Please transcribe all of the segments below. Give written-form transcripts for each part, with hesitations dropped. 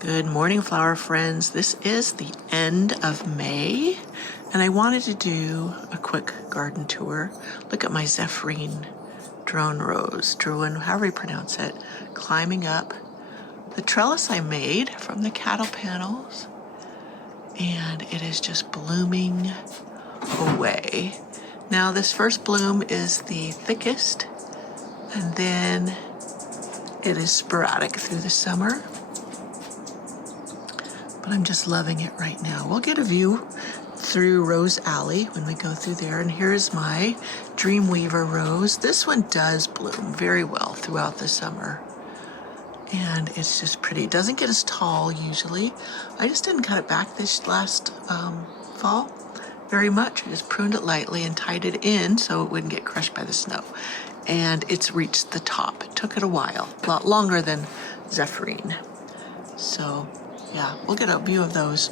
Good morning, flower friends. This is the end of May, and I wanted to do a quick garden tour. Look at my Zephyrin drone rose, however you pronounce it, climbing up the trellis I made from the cattle panels, and it is just blooming away. Now, this first bloom is the thickest, and then it is sporadic through the summer. But I'm just loving it right now. We'll get a view through Rose Alley when we go through there. And here's my Dreamweaver rose. This one does bloom very well throughout the summer. And it's just pretty. It doesn't get as tall usually. I just didn't cut it back this last fall very much. I just pruned it lightly and tied it in so it wouldn't get crushed by the snow. And it's reached the top. It took it a while, a lot longer than Zephyrin. So yeah, we'll get a view of those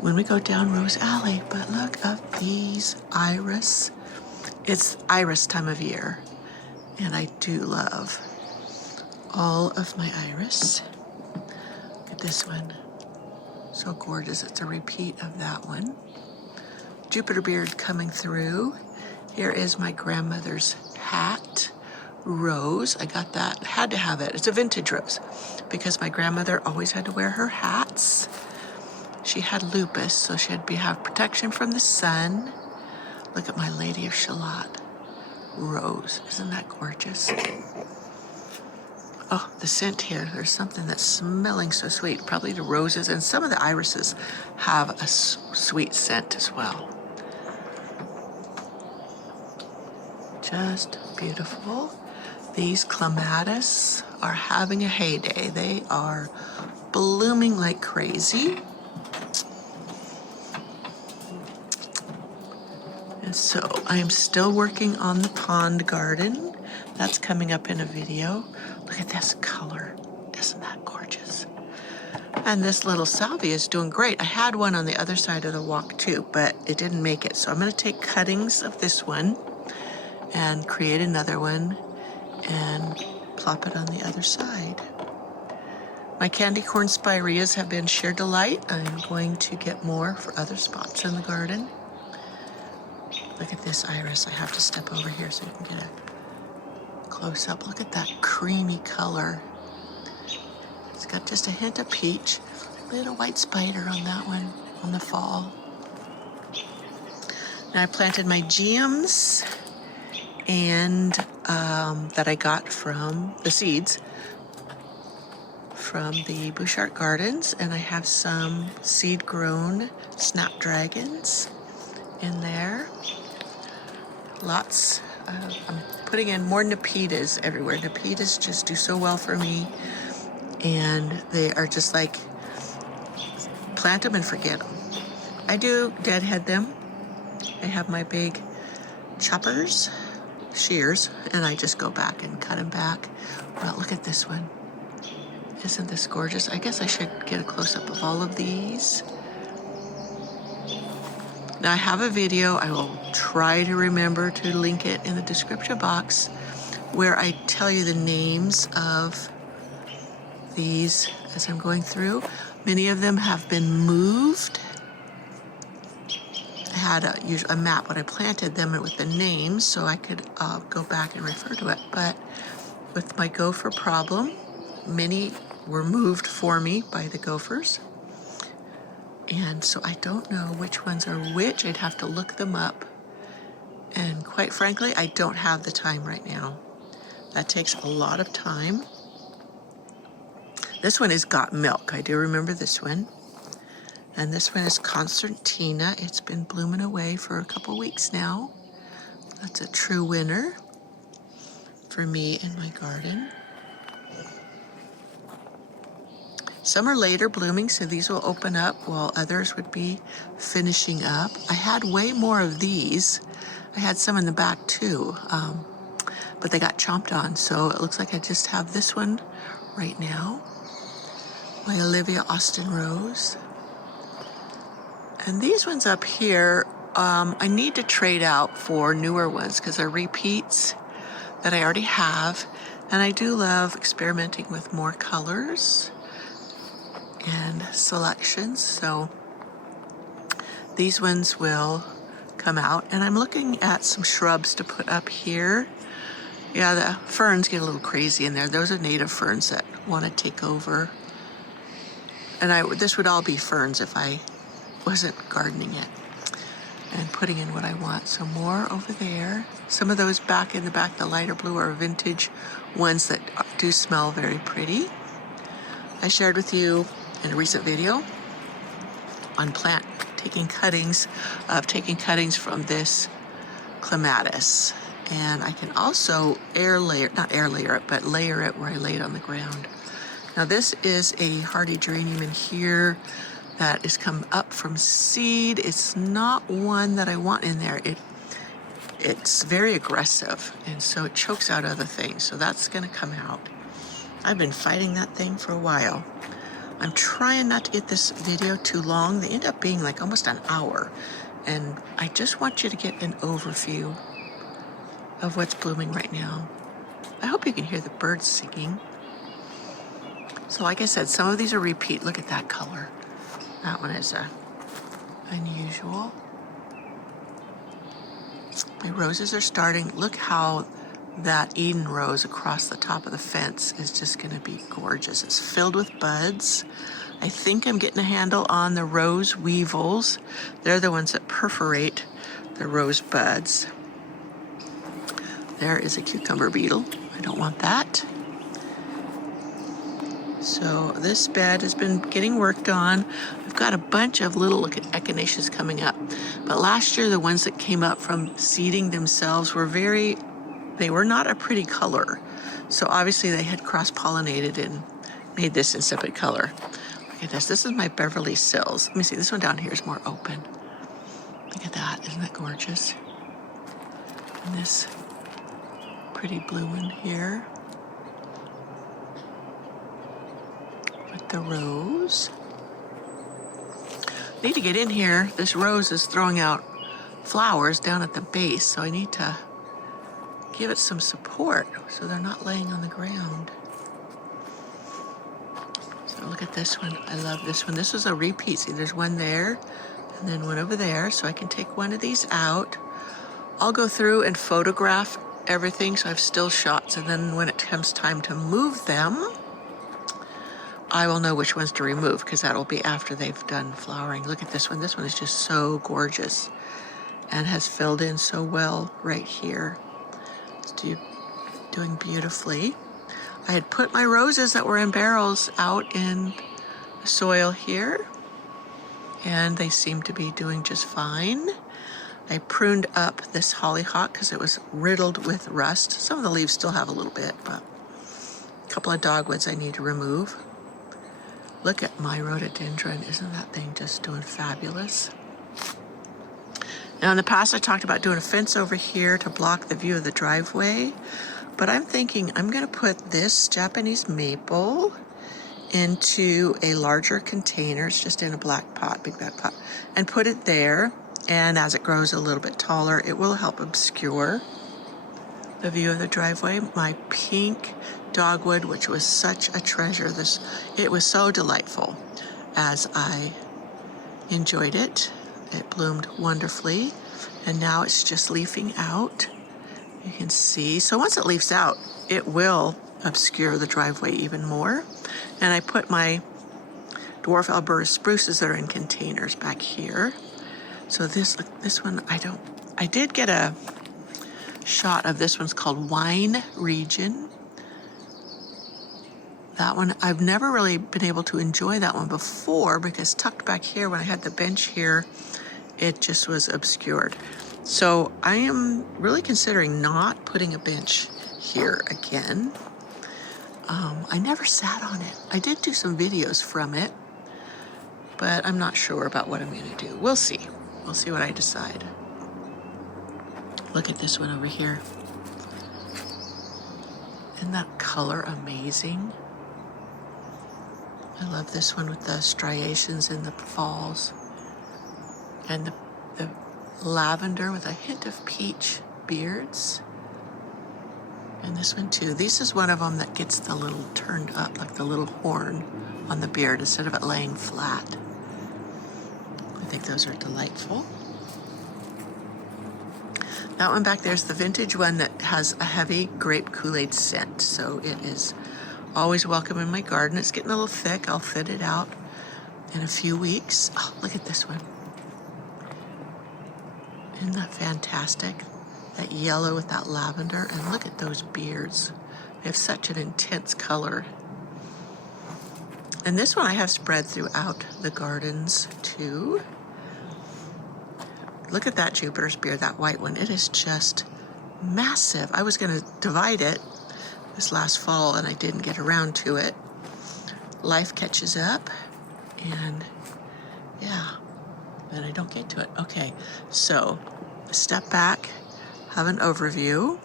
when we go down Rose Alley. But look at these iris. It's iris time of year, and I do love all of my iris. Look at this one. So gorgeous. It's a repeat of that one. Jupiter beard coming through. Here is my grandmother's hat rose. I got that, had to have it. It's a vintage rose because my grandmother always had to wear her hats. She had lupus, so she had to have protection from the sun. Look at my Lady of Shalott rose. Isn't that gorgeous? Oh, the scent here. There's something that's smelling so sweet. Probably the roses, and some of the irises have a sweet scent as well. Just beautiful. These Clematis are having a heyday. They are blooming like crazy. And so I'm still working on the pond garden. That's coming up in a video. Look at this color. Isn't that gorgeous? And this little salvia is doing great. I had one on the other side of the walk too, but it didn't make it. So I'm going to take cuttings of this one and create another one and plop it on the other side. My candy corn spireas have been sheer delight. I'm going to get more for other spots in the garden. Look at this iris. I have to step over here so you can get a close up. Look at that creamy color. It's got just a hint of peach. Little white spider on that one on the fall. Now I planted my geums and that I got from the seeds from the Bouchard Gardens, and I have some seed-grown snapdragons in there. Lots. I'm putting in more nepetas everywhere. Nepetas just do so well for me, and they are just like plant them and forget them. I do deadhead them. I have my big choppers, shears, and I just go back and cut them back. Well, look at this one. Isn't this gorgeous? I guess I should get a close-up of all of these. Now I have a video, I will try to remember to link it in the description box, where I tell you the names of these as I'm going through. Many of them have been moved. I had a map when I planted them with the names so I could go back and refer to it. But with my gopher problem, many were moved for me by the gophers. And so I don't know which ones are which. I'd have to look them up. And quite frankly, I don't have the time right now. That takes a lot of time. This one is Got Milk. I do remember this one. And this one is Concertina. It's been blooming away for a couple weeks now. That's a true winner for me in my garden. Some are later blooming, so these will open up while others would be finishing up. I had way more of these. I had some in the back too, but they got chomped on, so it looks like I just have this one right now. My Olivia Austin Rose. And these ones up here, I need to trade out for newer ones because they're repeats that I already have. And I do love experimenting with more colors. in selections, so these ones will come out. And I'm looking at some shrubs to put up here. Yeah, the ferns get a little crazy in there. Those are native ferns that want to take over. And this would all be ferns if I wasn't gardening it and putting in what I want. So more over there. Some of those back in the back, the lighter blue, are vintage ones that do smell very pretty. I shared with you in a recent video on taking cuttings from this Clematis. And I can also not air layer it, but layer it where I lay it on the ground. Now this is a hardy geranium in here that is come up from seed. It's not one that I want in there. It's very aggressive, and so it chokes out other things. So that's gonna come out. I've been fighting that thing for a while. I'm trying not to get this video too long. They end up being like almost an hour. And I just want you to get an overview of what's blooming right now. I hope you can hear the birds singing. So like I said, some of these are repeat. Look at that color. That one is unusual. My roses are starting. Look how that Eden rose across the top of the fence is just going to be gorgeous. It's filled with buds. I think I'm getting a handle on the rose weevils. They're the ones that perforate the rose buds. There is a cucumber beetle. I don't want that. So this bed has been getting worked on. I've got a bunch of little echinaceas coming up. But last year, the ones that came up from seeding themselves they were not a pretty color. So obviously they had cross-pollinated and made this insipid color. Look at this. This is my Beverly Sills. Let me see. This one down here is more open. Look at that. Isn't that gorgeous? And this pretty blue one here. With the rose. I need to get in here. This rose is throwing out flowers down at the base, so I need to give it some support so they're not laying on the ground. So look at this one. I love this one. This is a repeat. See, there's one there and then one over there. So I can take one of these out. I'll go through and photograph everything so I have still shots. And then when it comes time to move them, I will know which ones to remove because that'll be after they've done flowering. Look at this one. This one is just so gorgeous and has filled in so well right here. It's doing beautifully. I had put my roses that were in barrels out in the soil here, and they seem to be doing just fine. I pruned up this hollyhock because it was riddled with rust. Some of the leaves still have a little bit, but a couple of dogwoods I need to remove. Look at my rhododendron. Isn't that thing just doing fabulous? Now in the past I talked about doing a fence over here to block the view of the driveway, but I'm thinking I'm going to put this Japanese maple into a larger container. It's just in a black pot, big black pot, and put it there. And as it grows a little bit taller, it will help obscure the view of the driveway. My pink dogwood, which was such a treasure, it was so delightful as I enjoyed it. It bloomed wonderfully, and now it's just leafing out. You can see. So once it leaves out, it will obscure the driveway even more. And I put my dwarf Arbor spruces that are in containers back here. So this one, I did get a shot of this one's called Wine Region. That one, I've never really been able to enjoy that one before because tucked back here when I had the bench here, it just was obscured. So I am really considering not putting a bench here again. I never sat on it. I did do some videos from it, but I'm not sure about what I'm going to do. We'll see. We'll see what I decide. Look at this one over here. Isn't that color amazing? I love this one with the striations in the falls. And the lavender with a hint of peach beards. And this one too. This is one of them that gets the little turned up, like the little horn on the beard instead of it laying flat. I think those are delightful. That one back there is the vintage one that has a heavy grape Kool-Aid scent. So it is always welcome in my garden. It's getting a little thick. I'll thin it out in a few weeks. Oh, look at this one. Isn't that fantastic? That yellow with that lavender. And look at those beards. They have such an intense color. And this one I have spread throughout the gardens too. Look at that Jupiter's beard, that white one. It is just massive. I was going to divide it this last fall and I didn't get around to it. Life catches up and yeah, then I don't get to it. Okay, so step back, have an overview.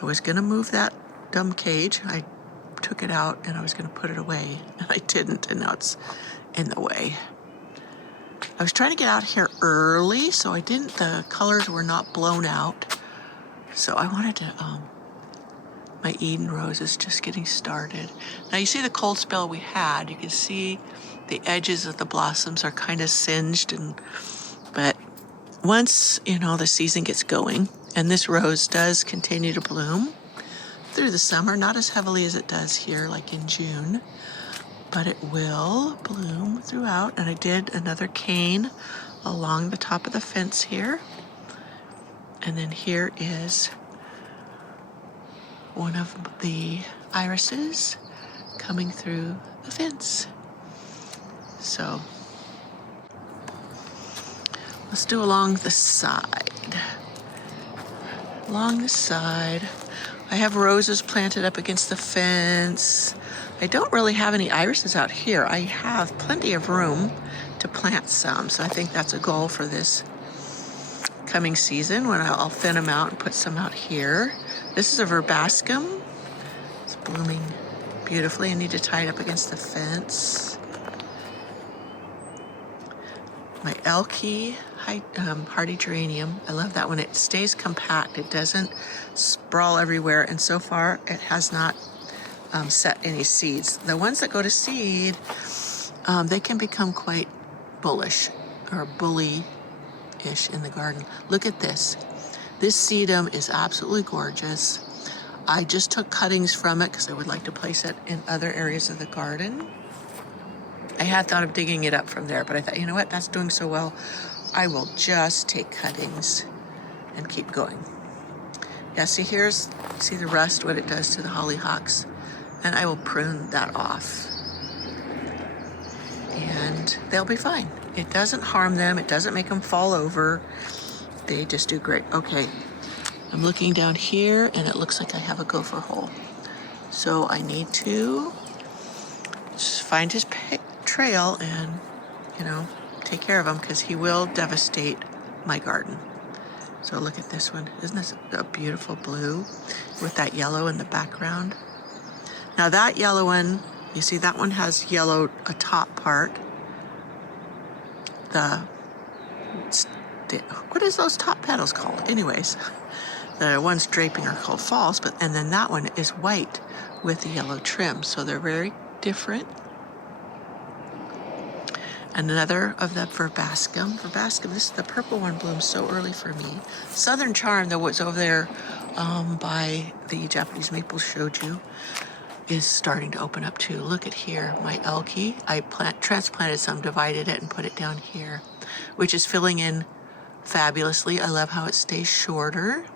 I was going to move that dumb cage. I took it out and I was going to put it away and I didn't, and now it's in the way. I was trying to get out here early, so the colors were not blown out. So I wanted to, my Eden rose is just getting started. Now you see the cold spell we had, you can see the edges of the blossoms are kind of singed, but once, the season gets going, and this rose does continue to bloom through the summer, not as heavily as it does here, like in June, but it will bloom throughout. And I did another cane along the top of the fence here. And then here is one of the irises coming through the fence. So let's do along the side. Along the side, I have roses planted up against the fence. I don't really have any irises out here. I have plenty of room to plant some, so I think that's a goal for this coming season when I'll thin them out and put some out here. This is a verbascum. It's blooming beautifully. I need to tie it up against the fence. My elky hardy geranium. I love that one. It stays compact. It doesn't sprawl everywhere, and so far it has not set any seeds. The ones that go to seed, they can become quite bullish or bully-ish in the garden. Look at this. This sedum is absolutely gorgeous. I just took cuttings from it because I would like to place it in other areas of the garden. I had thought of digging it up from there, but I thought, you know what, that's doing so well, I will just take cuttings and keep going. Yeah, see the rust, what it does to the hollyhocks, and I will prune that off. And they'll be fine. It doesn't harm them, it doesn't make them fall over. They just do great. Okay, I'm looking down here and it looks like I have a gopher hole. So I need to just find his trail and, take care of him because he will devastate my garden. So look at this one. Isn't this a beautiful blue with that yellow in the background? Now that yellow one, you see that one has yellow, a top part. What is those top petals called? Anyways, the ones draping are called false, and then that one is white with the yellow trim. So they're very different. And another of the verbascum. This the purple one blooms so early for me. Southern Charm, that was over there by the Japanese maple showed you, is starting to open up too. Look at here, my elky. I transplanted some, divided it, and put it down here, which is filling in fabulously. I love how it stays shorter.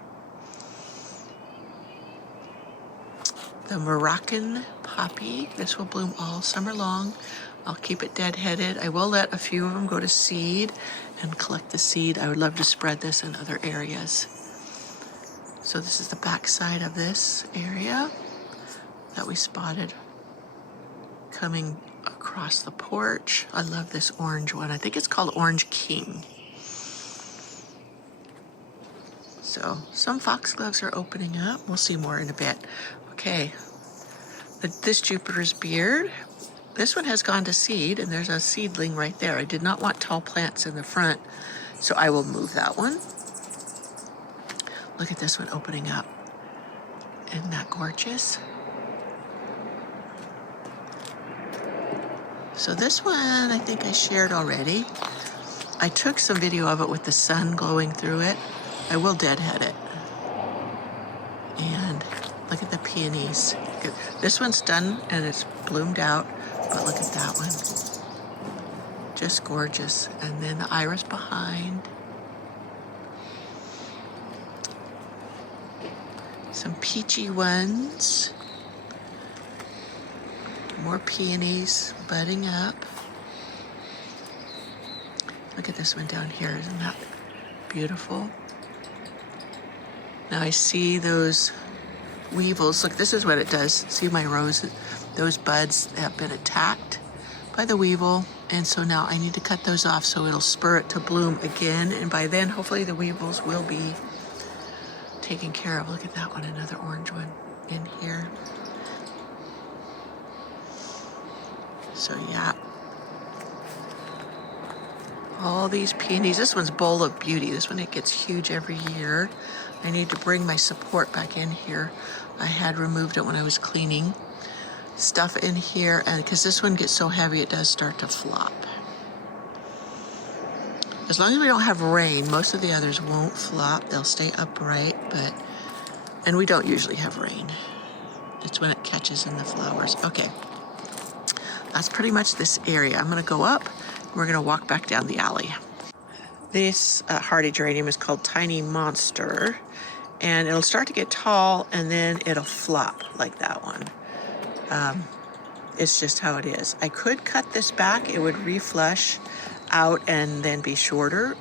The Moroccan poppy. This will bloom all summer long. I'll keep it dead-headed. I will let a few of them go to seed and collect the seed. I would love to spread this in other areas. So this is the back side of this area that we spotted coming across the porch. I love this orange one. I think it's called Orange King. So some foxgloves are opening up. We'll see more in a bit. Okay, this Jupiter's beard. This one has gone to seed, and there's a seedling right there. I did not want tall plants in the front, so I will move that one. Look at this one opening up. Isn't that gorgeous? So this one, I think I shared already. I took some video of it with the sun glowing through it. I will deadhead it. And look at the peonies. This one's done and it's bloomed out, but look at that one. Just gorgeous. And then the iris behind. Some peachy ones. More peonies budding up. Look at this one down here. Isn't that beautiful? Now I see those weevils. Look, this is what it does. See my roses? Those buds have been attacked by the weevil. And so now I need to cut those off so it'll spur it to bloom again. And by then, hopefully the weevils will be taken care of. Look at that one, another orange one in here. So yeah, all these peonies. This one's Bowl of Beauty. This one, it gets huge every year. I need to bring my support back in here. I had removed it when I was cleaning stuff in here, and because this one gets so heavy, it does start to flop. As long as we don't have rain, most of the others won't flop. They'll stay upright, and we don't usually have rain. It's when it catches in the flowers. Okay. That's pretty much this area. I'm gonna go up, we're gonna walk back down the alley. This hardy geranium is called Tiny Monster, and it'll start to get tall and then it'll flop like that one. It's just how it is. I could cut this back, it would reflush out and then be shorter,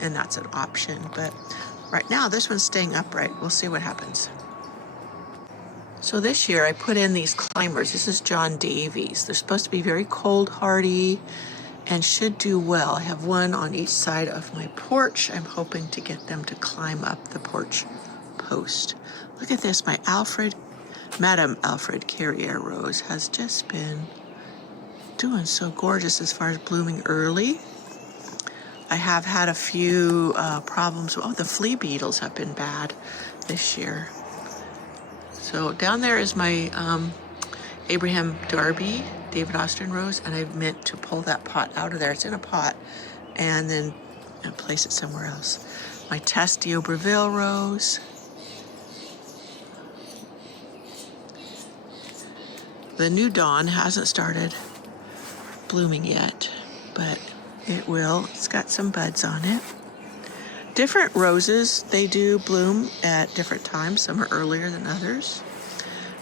and that's an option. But right now, this one's staying upright. We'll see what happens. So this year I put in these climbers. This is John Davies. They're supposed to be very cold hardy and should do well. I have one on each side of my porch. I'm hoping to get them to climb up the porch post. Look at this, my Madame Alfred Carrier rose has just been doing so gorgeous as far as blooming early. I have had a few problems. Oh, the flea beetles have been bad this year. So down there is my Abraham Darby, David Austin rose, and I meant to pull that pot out of there. It's in a pot, and then place it somewhere else. My Tess d'Auberville rose. The New Dawn hasn't started blooming yet, but it will. It's got some buds on it. Different roses, they do bloom at different times. Some are earlier than others.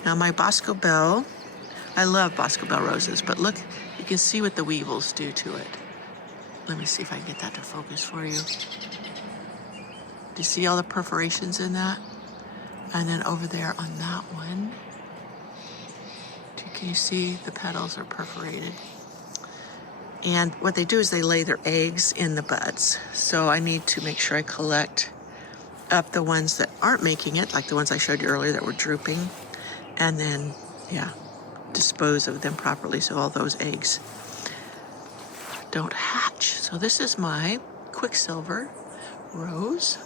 Now my Bosco Bell, I love Bosco Bell roses, but look, you can see what the weevils do to it. Let me see if I can get that to focus for you. Do you see all the perforations in that? And then over there on that one, can you see the petals are perforated? And what they do is they lay their eggs in the buds. So I need to make sure I collect up the ones that aren't making it, like the ones I showed you earlier that were drooping, and then, yeah, dispose of them properly so all those eggs don't hatch. So this is my Quicksilver rose.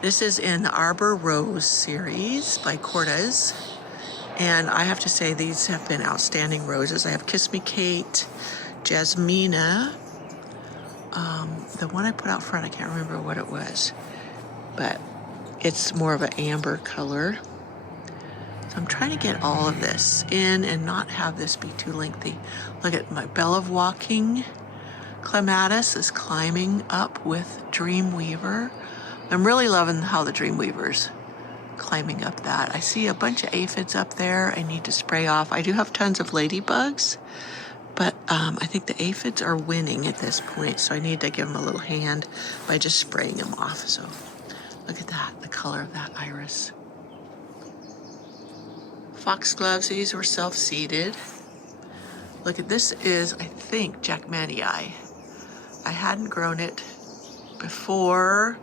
This is in the Arbor Rose series by Cottage. And I have to say, these have been outstanding roses. I have Kiss Me Kate, Jasmina. The one I put out front, I can't remember what it was, but it's more of an amber color. So I'm trying to get all of this in and not have this be too lengthy. Look at my Belle of Walking. Clematis is climbing up with Dreamweaver. I'm really loving how the Dreamweaver's climbing up that. I see a bunch of aphids up there I need to spray off. I do have tons of ladybugs, but I think the aphids are winning at this point, so I need to give them a little hand by just spraying them off. So look at that, the color of that iris. Foxgloves, these were self-seeded. Look at this is, I think, Jackmanii. I hadn't grown it before,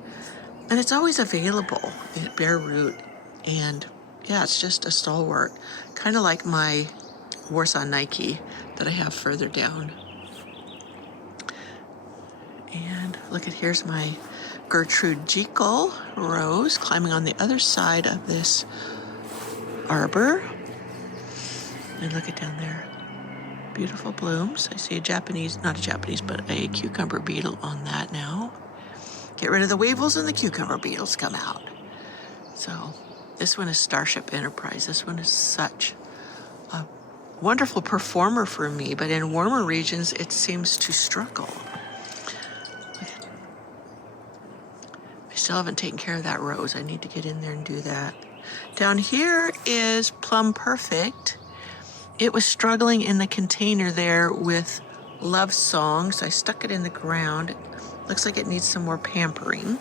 and it's always available at bare root. And yeah, it's just a stalwart, kind of like my Warsaw Nike that I have further down. And look at, here's my Gertrude Jekyll rose climbing on the other side of this arbor. And look at down there. Beautiful blooms. I see a Japanese, not a Japanese, but a cucumber beetle on that now. Get rid of the weevils and the cucumber beetles come out. So this one is Starship Enterprise. This one is such a wonderful performer for me, but in warmer regions, it seems to struggle. I still haven't taken care of that rose. I need to get in there and do that. Down here is Plum Perfect. It was struggling in the container there with Love Song, so I stuck it in the ground. Looks like it needs some more pampering.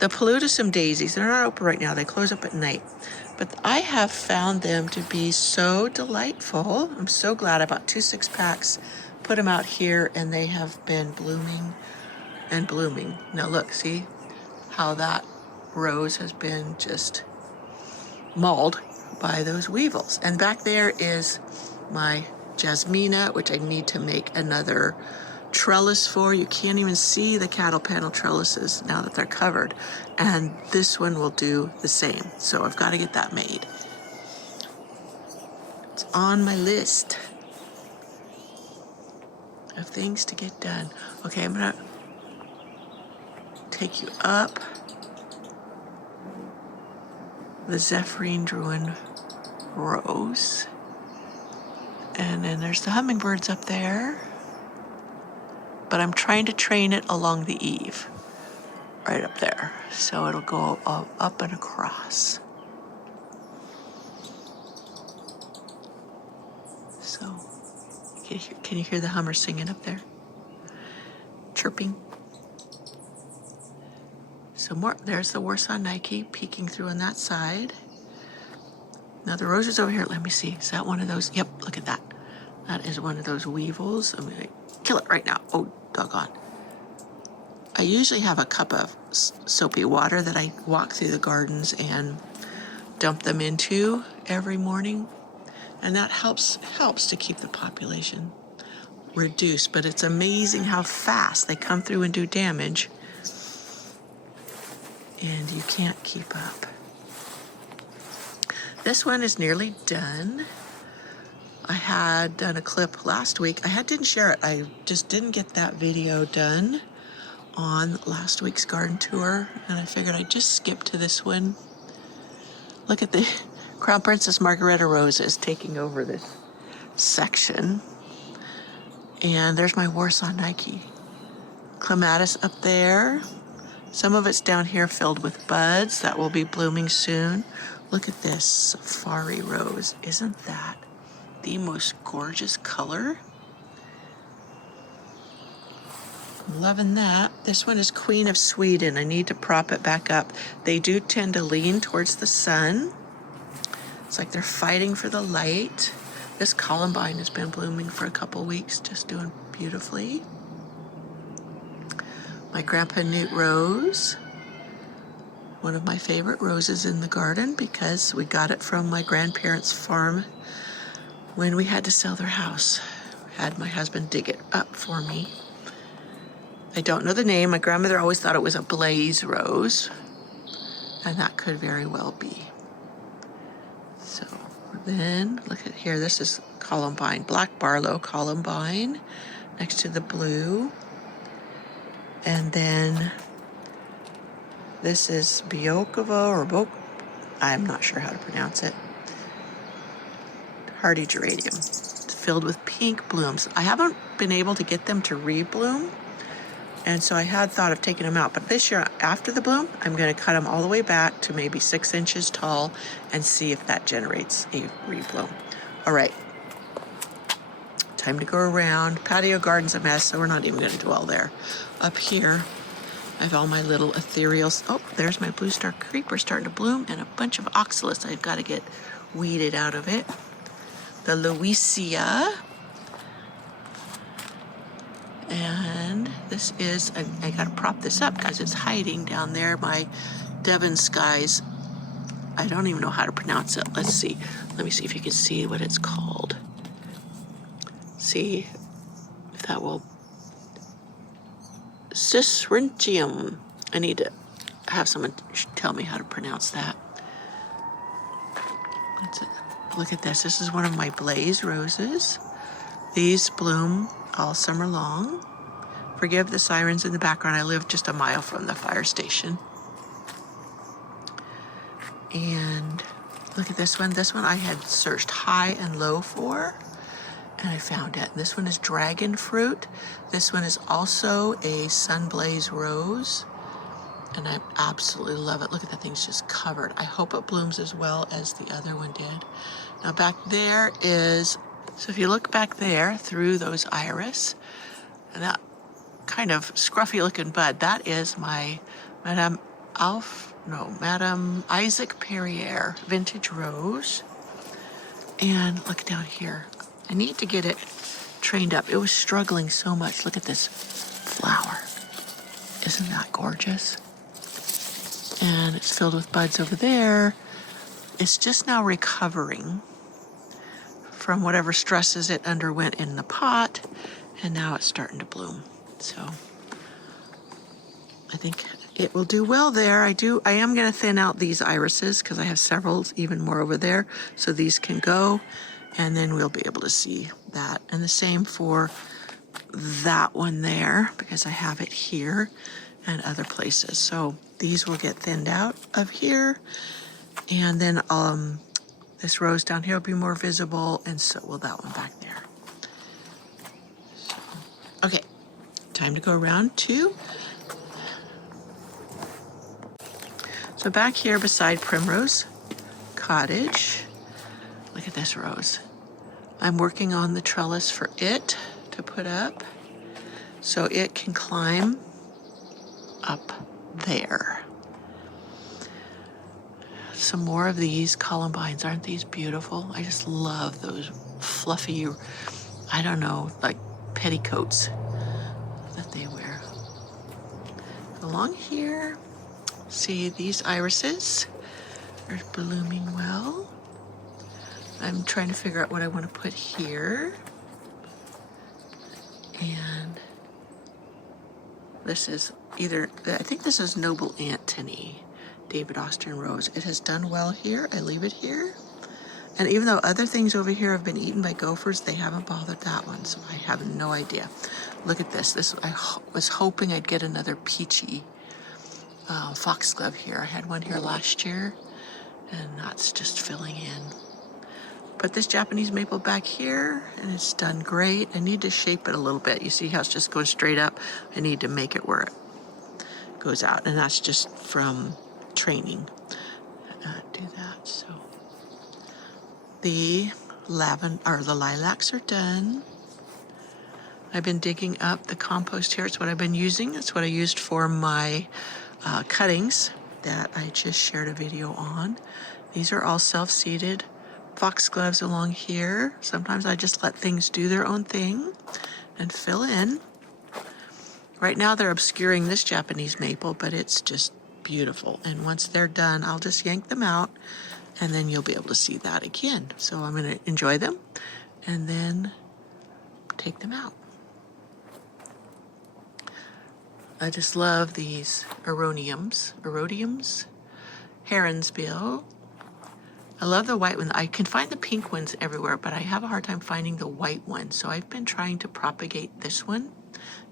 The Paludism daisies, they're not open right now. They close up at night. But I have found them to be so delightful. I'm so glad I bought 2 6-packs, put them out here, and they have been blooming and blooming. Now look, see how that rose has been just mauled by those weevils. And back there is my Jasmina, which I need to make another trellis for. You can't even see the cattle panel trellises now that they're covered. And this one will do the same. So I've got to get that made. It's on my list of things to get done. Okay, I'm gonna take you up the Zephyrine Druin rose. And then there's the hummingbirds up there. But I'm trying to train it along the eave, right up there. So it'll go up and across. So, can you hear the hummer singing up there? Chirping. So more, there's the Warsaw Nike peeking through on that side. Now the roses over here, let me see. Is that one of those? Yep, look at that. That is one of those weevils. I'm gonna kill it right now. Oh, doggone. I usually have a cup of soapy water that I walk through the gardens and dump them into every morning. And that helps to keep the population reduced. But it's amazing how fast they come through and do damage. And you can't keep up. This one is nearly done. I had done a clip last week. Didn't share it. I just didn't get that video done on last week's garden tour. And I figured I'd just skip to this one. Look at the Crown Princess Margareta roses taking over this section. And there's my Warsaw Nike. Clematis up there. Some of it's down here filled with buds that will be blooming soon. Look at this safari rose. Isn't that the most gorgeous color? I'm loving that. This one is Queen of Sweden. I need to prop it back up. They do tend to lean towards the sun. It's like they're fighting for the light. This columbine has been blooming for a couple weeks, just doing beautifully. My Grandpa Newt rose, one of my favorite roses in the garden because we got it from my grandparents' farm when we had to sell their house. Had my husband dig it up for me. I don't know the name. My grandmother always thought it was a blaze rose, and that could very well be. So then, look at here. This is columbine, black Barlow columbine next to the blue. And then this is Biokovo or Bok. I'm not sure how to pronounce it. Hardy geranium. It's filled with pink blooms. I haven't been able to get them to rebloom. And so I had thought of taking them out. But this year, after the bloom, I'm going to cut them all the way back to maybe 6 inches tall and see if that generates a rebloom. All right. Time to go around. Patio garden's a mess, so we're not even going to dwell there. Up here, I have all my little ethereals. Oh, there's my blue star creeper starting to bloom and a bunch of oxalis. I've got to get weeded out of it. The Louisia. And this is, I got to prop this up because it's hiding down there. My Devon Skies. I don't even know how to pronounce it. Let's see. Let me see if you can see what it's called. See if that will. Cicerentium. I need to have someone tell me how to pronounce that. That's it. Look at this. This is one of my blaze roses. These bloom all summer long. Forgive the sirens in the background. I live just a mile from the fire station. And look at this one. This one I had searched high and low for, and I found it. This one is dragon fruit. This one is also a sunblaze rose, and I absolutely love it. Look at that thing's just covered. I hope it blooms as well as the other one did. Now back there is, so if you look back there through those iris, and that kind of scruffy looking bud, that is my Madame Isaac Perrier vintage rose. And look down here. I need to get it trained up. It was struggling so much. Look at this flower. Isn't that gorgeous? And it's filled with buds over there. It's just now recovering from whatever stresses it underwent in the pot, and now it's starting to bloom. So I think it will do well there. I am going to thin out these irises because I have several, even more over there. So these can go, and then we'll be able to see that. And the same for that one there, because I have it here and other places. So these will get thinned out of here. And then this rose down here will be more visible, and so will that one back there. So, okay, time to go around to. So back here beside Primrose Cottage, look at this rose. I'm working on the trellis for it to put up so it can climb up there. Some more of these columbines. Aren't these beautiful? I just love those fluffy, I don't know, like petticoats that they wear. Along here, see these irises are blooming well. I'm trying to figure out what I want to put here. And this is either, I think this is Noble Antony, David Austin Rose. It has done well here. I leave it here. And even though other things over here have been eaten by gophers, they haven't bothered that one, so I have no idea. Look at this. I was hoping I'd get another peachy foxglove here. I had one here last year, and that's just filling in. Put this Japanese maple back here, and it's done great. I need to shape it a little bit. You see how it's just going straight up? I need to make it where it goes out, and that's just from training. Do that. So the lilacs are done. I've been digging up the compost here. It's what I've been using. It's what I used for my cuttings that I just shared a video on. These are all self-seeded foxgloves along here. Sometimes I just let things do their own thing and fill in. Right now they're obscuring this Japanese maple, but it's just beautiful. And once they're done, I'll just yank them out, and then you'll be able to see that again. So I'm going to enjoy them and then take them out. I just love these erodiums, heron's bill. I love the white one. I can find the pink ones everywhere, but I have a hard time finding the white one. So I've been trying to propagate this one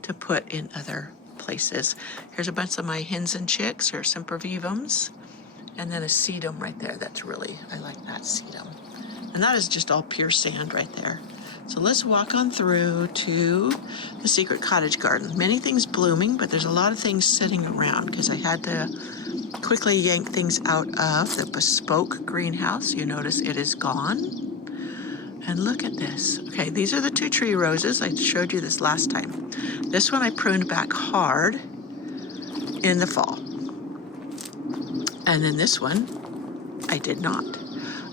to put in other places. Here's a bunch of my hens and chicks, or sempervivums, and then a sedum right there. I like that sedum. And that is just all pure sand right there. So let's walk on through to the secret cottage garden. Many things blooming, but there's a lot of things sitting around because I had to quickly yank things out of the bespoke greenhouse. You notice it is gone. And look at this. Okay, these are the two tree roses. I showed you this last time. This one I pruned back hard in the fall. And then this one, I did not.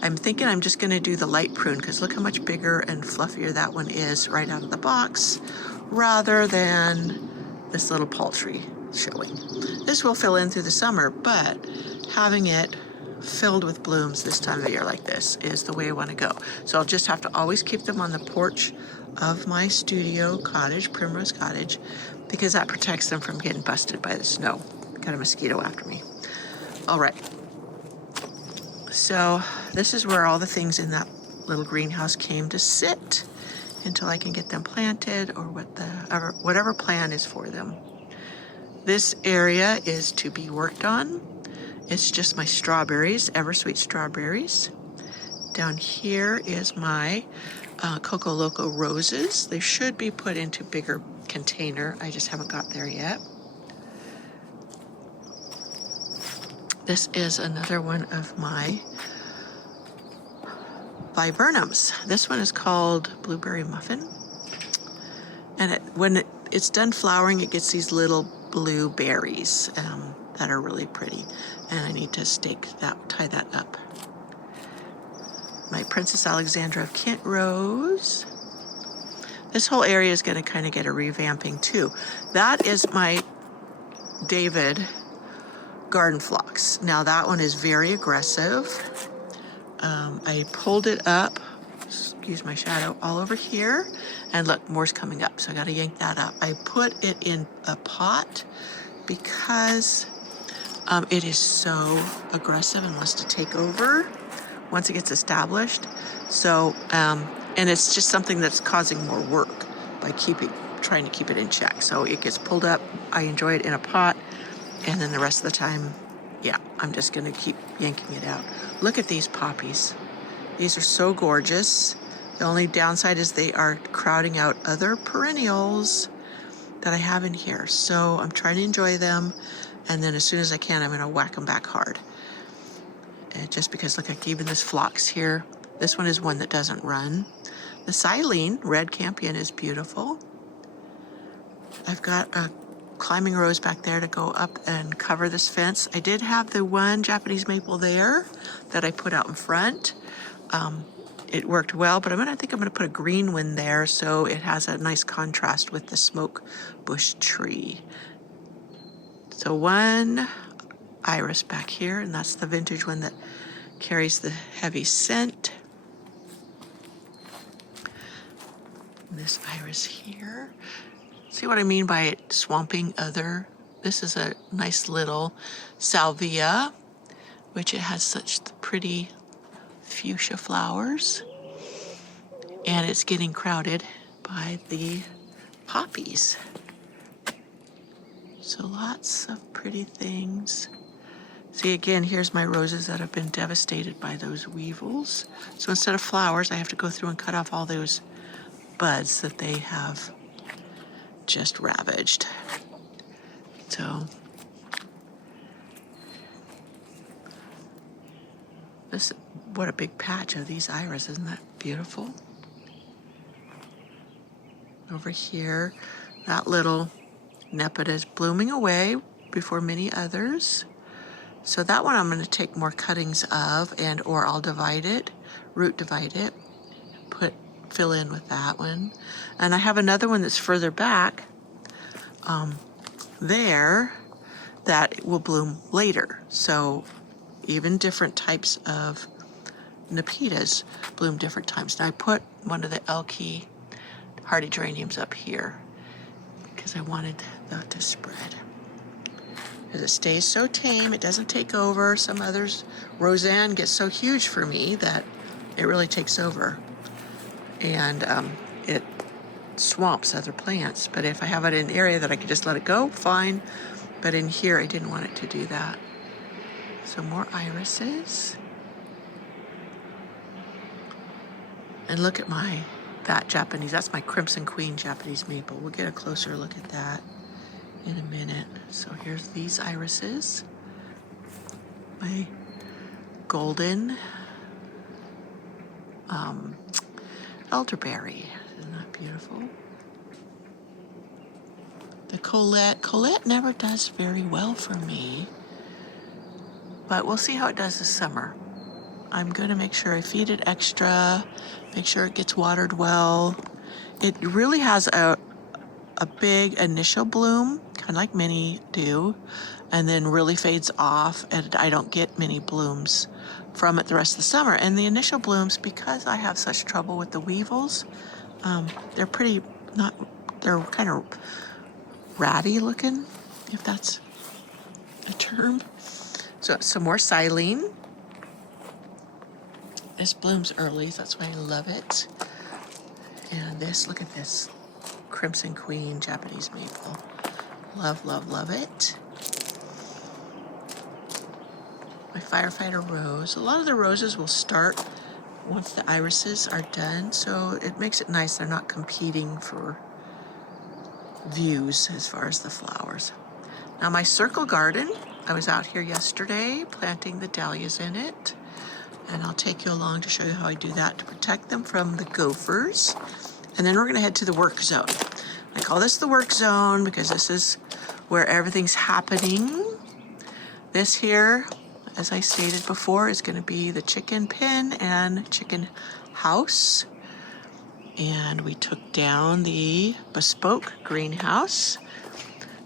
I'm thinking I'm just gonna do the light prune because look how much bigger and fluffier that one is right out of the box rather than this little paltry showing. This will fill in through the summer, but having it filled with blooms this time of year like this is the way I want to go. So I'll just have to always keep them on the porch of my studio cottage, Primrose Cottage, because that protects them from getting busted by the snow. Got a mosquito after me. All right. So this is where all the things in that little greenhouse came to sit until I can get them planted or whatever plan is for them. This area is to be worked on. It's just my strawberries, Eversweet strawberries. Down here is my Coco Loco roses. They should be put into bigger container. I just haven't got there yet. This is another one of my Viburnums. This one is called Blueberry Muffin. And when it's done flowering, it gets these little blue berries that are really pretty. And I need to tie that up. My Princess Alexandra of Kent rose. This whole area is going to kind of get a revamping too. That is my David garden phlox. Now that one is very aggressive. I pulled it up, excuse my shadow, all over here, and look, more's coming up, so I got to yank that up. I put it in a pot because it is so aggressive and wants to take over once it gets established. So, and it's just something that's causing more work by trying to keep it in check. So it gets pulled up. I enjoy it in a pot, and then the rest of the time, yeah, I'm just gonna keep yanking it out. Look at these poppies. These are so gorgeous. The only downside is they are crowding out other perennials that I have in here. So I'm trying to enjoy them, and then as soon as I can, I'm gonna whack them back hard. And just because, look, like even this phlox here, this one is one that doesn't run. The silene, red campion, is beautiful. I've got a climbing rose back there to go up and cover this fence. I did have the one Japanese maple there that I put out in front. It worked well, but I think I'm going to put a green one there so it has a nice contrast with the smoke bush tree. So one iris back here, and that's the vintage one that carries the heavy scent. And this iris here. See what I mean by it swamping other? This is a nice little salvia, which it has such pretty fuchsia flowers, and it's getting crowded by the poppies. So lots of pretty things. See, again, here's my roses that have been devastated by those weevils. So instead of flowers, I have to go through and cut off all those buds that they have just ravaged. So what a big patch of these iris. Isn't that beautiful? Over here, that little nepeta is blooming away before many others. So that one I'm going to take more cuttings of, or I'll root divide it, fill in with that one. And I have another one that's further back there that will bloom later. So even different types of nepetas bloom different times. Now I put one of the elky hardy geraniums up here because I wanted that to spread. Because it stays so tame, it doesn't take over. Some others, Roseanne gets so huge for me that it really takes over. And it swamps other plants. But if I have it in an area that I can just let it go, fine. But in here, I didn't want it to do that. So more irises. And look at that Japanese, that's my Crimson Queen Japanese maple. We'll get a closer look at that in a minute. So here's these irises. My golden elderberry. Isn't that beautiful? The Colette never does very well for me, but we'll see how it does this summer. I'm going to make sure I feed it extra, make sure it gets watered well. It really has a big initial bloom, kind of like many do, and then really fades off, and I don't get many blooms from it the rest of the summer. And the initial blooms, because I have such trouble with the weevils, they're kind of ratty looking, if that's a term. So some more silene. This blooms early, so that's why I love it. And this, look at this. Crimson Queen Japanese maple. Love, love, love it. My firefighter rose. A lot of the roses will start once the irises are done, so it makes it nice. They're not competing for views as far as the flowers. Now my circle garden, I was out here yesterday planting the dahlias in it, and I'll take you along to show you how I do that to protect them from the gophers. And then we're gonna head to the work zone. I call this the work zone because this is where everything's happening. This here, as I stated before, is gonna be the chicken pen and chicken house. And we took down the bespoke greenhouse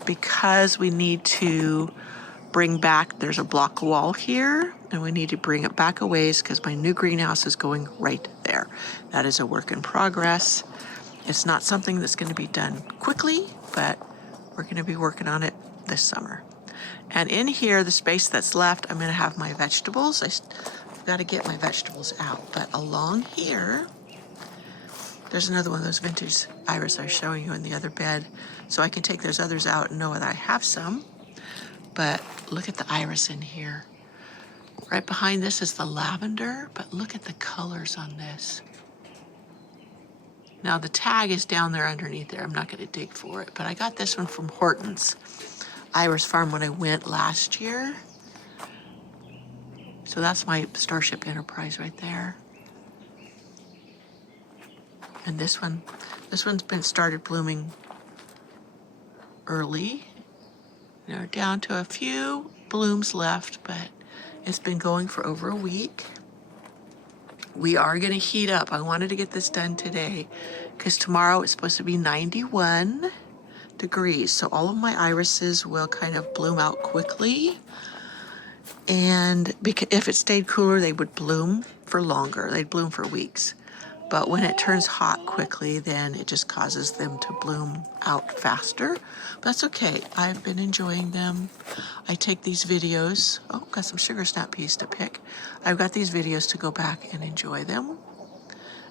because we need to bring back, there's a block wall here, and we need to bring it back a ways because my new greenhouse is going right there. That is a work in progress. It's not something that's going to be done quickly, but we're going to be working on it this summer. And in here, the space that's left, I'm going to have my vegetables. I've got to get my vegetables out. But along here, there's another one of those vintage iris I was showing you in the other bed. So I can take those others out and know that I have some. But look at the iris in here. Right behind this is the lavender, but look at the colors on this. Now the tag is down there underneath there. I'm not going to dig for it, but I got this one from Horton's Iris Farm when I went last year. So that's my Starship Enterprise right there. And this one's been started blooming early. They're down to a few blooms left, but it's been going for over a week. We are going to heat up. I wanted to get this done today because tomorrow it's supposed to be 91 degrees. So all of my irises will kind of bloom out quickly. And if it stayed cooler, they would bloom for longer. They'd bloom for weeks. But when it turns hot quickly, then it just causes them to bloom out faster. But that's okay. I've been enjoying them. I take these videos. Oh, got some sugar snap peas to pick. I've got these videos to go back and enjoy them.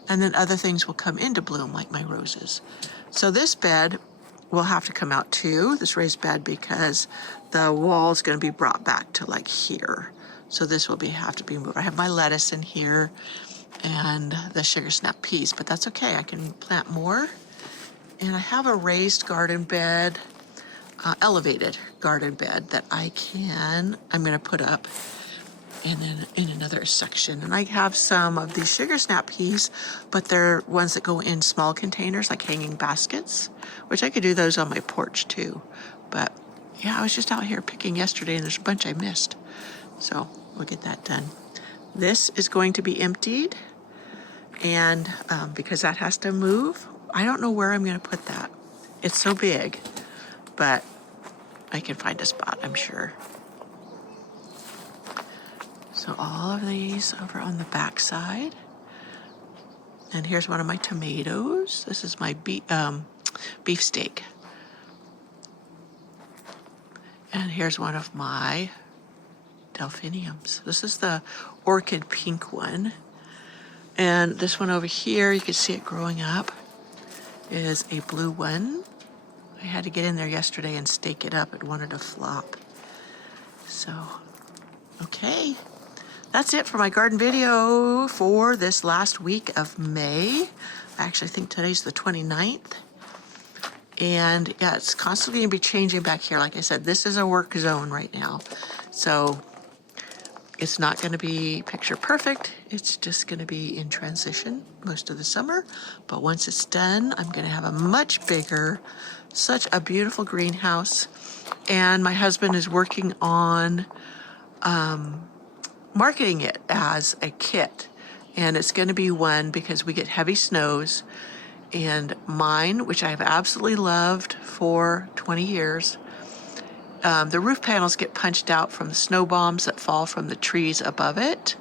And then other things will come into bloom, like my roses. So this bed will have to come out too, this raised bed, because the wall is going to be brought back to like here. So this will have to be moved. I have my lettuce in here and the sugar snap peas, but that's okay. I can plant more. And I have a raised garden bed, elevated garden bed that I'm going to put up and then in another section. And I have some of these sugar snap peas, but they're ones that go in small containers, like hanging baskets, which I could do those on my porch too. But yeah, I was just out here picking yesterday and there's a bunch I missed. So we'll get that done. This is going to be emptied, and because that has to move, I don't know where I'm going to put that. It's so big, but I can find a spot, I'm sure. So all of these over on the back side. And here's one of my tomatoes. This is my beefsteak. And here's one of my delphiniums. This is the orchid pink one. And this one over here, you can see it growing up, is a blue one. I had to get in there yesterday and stake it up. It wanted to flop. So, okay. That's it for my garden video for this last week of May. I actually think today's the 29th. And yeah, it's constantly going to be changing back here. Like I said, this is a work zone right now. So it's not going to be picture perfect. It's just going to be in transition most of the summer. But once it's done, I'm going to have a much bigger, such a beautiful greenhouse. And my husband is working on marketing it as a kit. And it's going to be one because we get heavy snows. And mine, which I've absolutely loved for 20 years, the roof panels get punched out from the snow bombs that fall from the trees above it.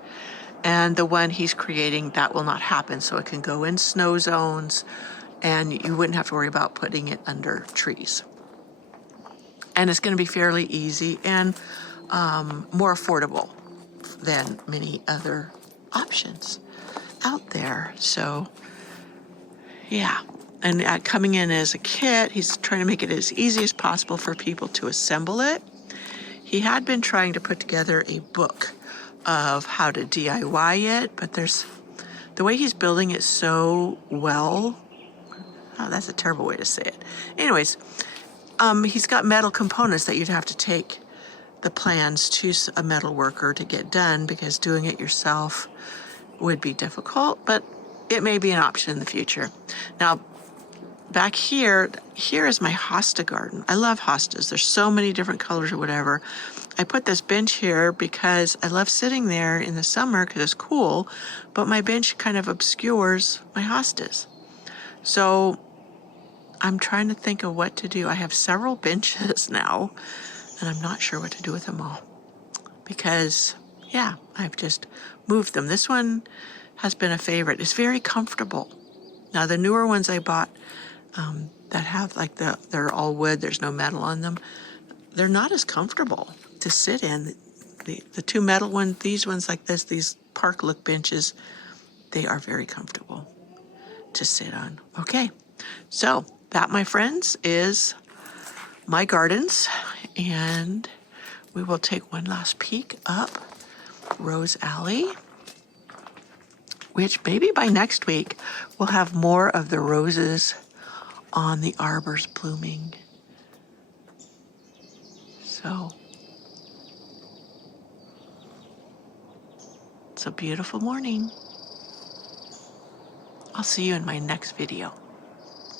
And the one he's creating, that will not happen. So it can go in snow zones and you wouldn't have to worry about putting it under trees. And it's going to be fairly easy and more affordable than many other options. out there. So yeah, and coming in as a kit, he's trying to make it as easy as possible for people to assemble it. He had been trying to put together a book of how to DIY it, but the way he's building it so well. Oh, that's a terrible way to say it. Anyways, he's got metal components that you'd have to take the plans to a metal worker to get done, because doing it yourself would be difficult, but it may be an option in the future. Now, back here is my Hosta garden. I love hostas. There's so many different colors or whatever. I put this bench here because I love sitting there in the summer because it's cool, but my bench kind of obscures my hostas. So I'm trying to think of what to do. I have several benches now, and I'm not sure what to do with them all because, yeah, I've just moved them. This one has been a favorite. It's very comfortable. Now, the newer ones I bought that have like they're all wood, there's no metal on them, they're not as comfortable to sit in. The two metal ones, these ones like this, these park look benches, they are very comfortable to sit on. Okay, so that, my friends, is my gardens, and we will take one last peek up Rose Alley, which maybe by next week we'll have more of the roses on the arbors blooming. So it's a beautiful morning. I'll see you in my next video.